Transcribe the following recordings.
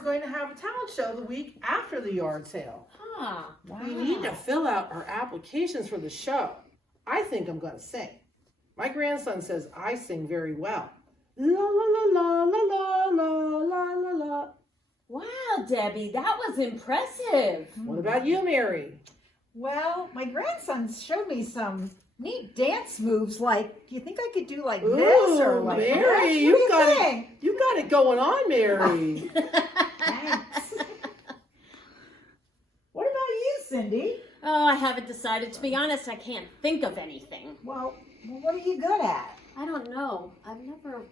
we're going to have a talent show the week after the yard sale. Huh. Wow. We need to fill out our applications for the show. I think I'm going to sing. My grandson says I sing very well. La la la la la la la la la. Wow, Debbie, that was impressive. What about you, Mary? Well, my grandson showed me some neat dance moves. Like, do you think I could do like this or like Mary, that? What do you got think? it. You got it going on, Mary. Thanks. What about you, Cindy? Oh, I haven't decided. To be honest, I can't think of anything. Well, what are you good at? I don't know. I've never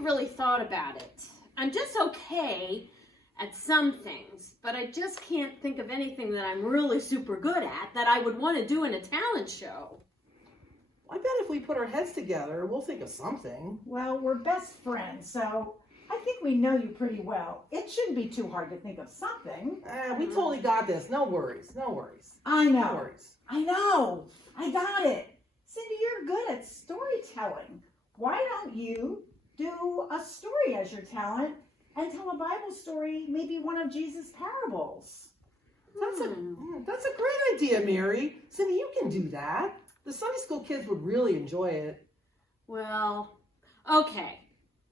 really thought about it. I'm just okay at some things, but I just can't think of anything that I'm really super good at that I would want to do in a talent show. I bet if we put our heads together, we'll think of something. Well, we're best friends, so I think we know you pretty well. It shouldn't be too hard to think of something. We totally got this. No worries. No worries. I No know. worries. I know. I got it. Cindy, you're good at storytelling. Why don't you do a story as your talent and tell a Bible story, maybe one of Jesus' parables? That's a great idea, Mary. Cindy, you can do that. The Sunday school kids would really enjoy it. Well, okay.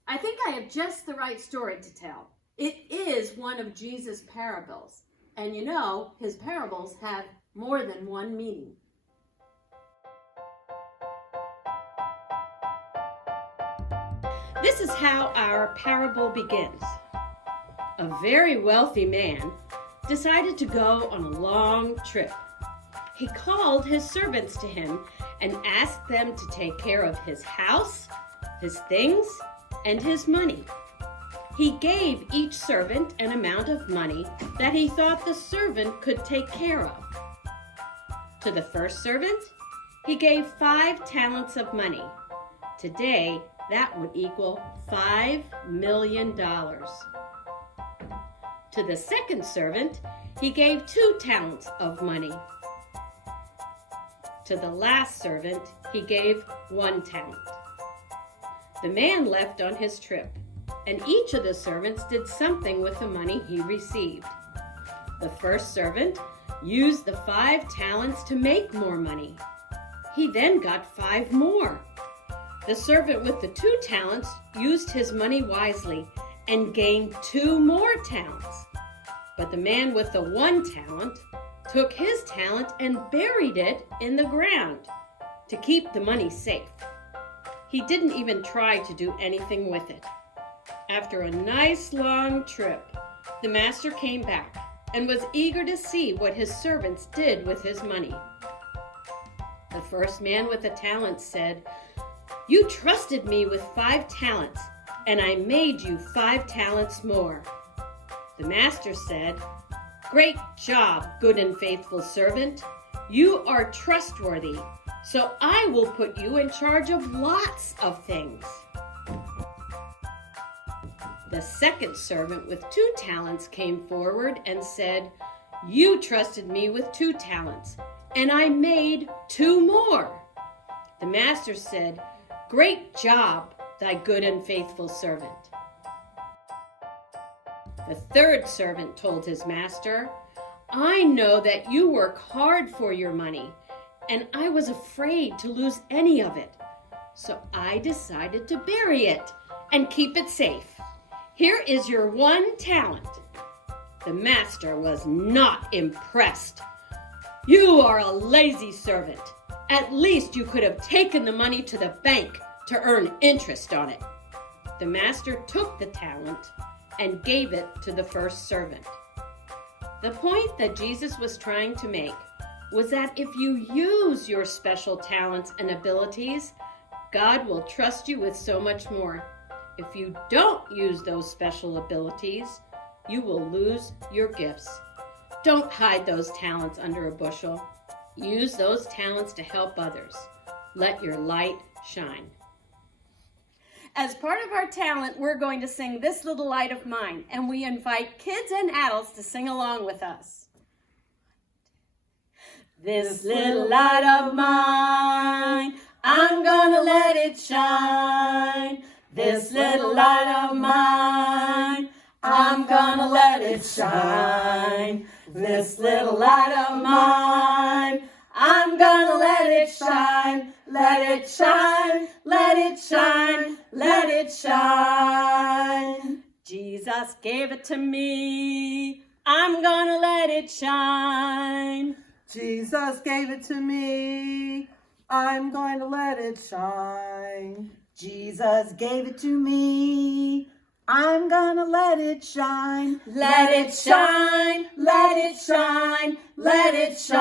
I think I have just the right story to tell. It is one of Jesus' parables. And you know, his parables have more than one meaning. This is how our parable begins. A very wealthy man decided to go on a long trip. He called his servants to him and asked them to take care of his house, his things, and his money. He gave each servant an amount of money that he thought the servant could take care of. To the first servant, he gave 5 talents of money. Today, that would equal $5 million. To the second servant, he gave 2 talents of money. To the last servant, he gave 1 talent. The man left on his trip, and each of the servants did something with the money he received. The first servant used the 5 talents to make more money. He then got 5 more. The servant with the 2 talents used his money wisely and gained 2 more talents. But the man with the 1 talent took his talent and buried it in the ground to keep the money safe. He didn't even try to do anything with it. After a nice long trip, the master came back and was eager to see what his servants did with his money. The first man with the talent said, "You trusted me with 5 talents, and I made you 5 talents more." The master said, "Great job, good and faithful servant. You are trustworthy, so I will put you in charge of lots of things." The second servant with 2 talents came forward and said, "You trusted me with 2 talents, and I made 2 more." The master said, "Great job, thy good and faithful servant." The third servant told his master, "I know that you work hard for your money, and I was afraid to lose any of it. So I decided to bury it and keep it safe. Here is your 1 talent." The master was not impressed. "You are a lazy servant. At least you could have taken the money to the bank to earn interest on it." The master took the talent and gave it to the first servant. The point that Jesus was trying to make was that if you use your special talents and abilities, God will trust you with so much more. If you don't use those special abilities, you will lose your gifts. Don't hide those talents under a bushel. Use those talents to help others. Let your light shine. As part of our talent, we're going to sing This Little Light of Mine, and we invite kids and adults to sing along with us. This little light of mine, I'm gonna let it shine. This little light of mine, I'm gonna it shine. This little light of mine, I'm gonna let it shine. Let it shine, let it shine, let it shine. Jesus gave it to me. I'm gonna let it shine. Jesus gave it to me. I'm going to let it shine. Jesus gave it to me. I'm gonna let it shine. Let it shine, let it shine, let it shine.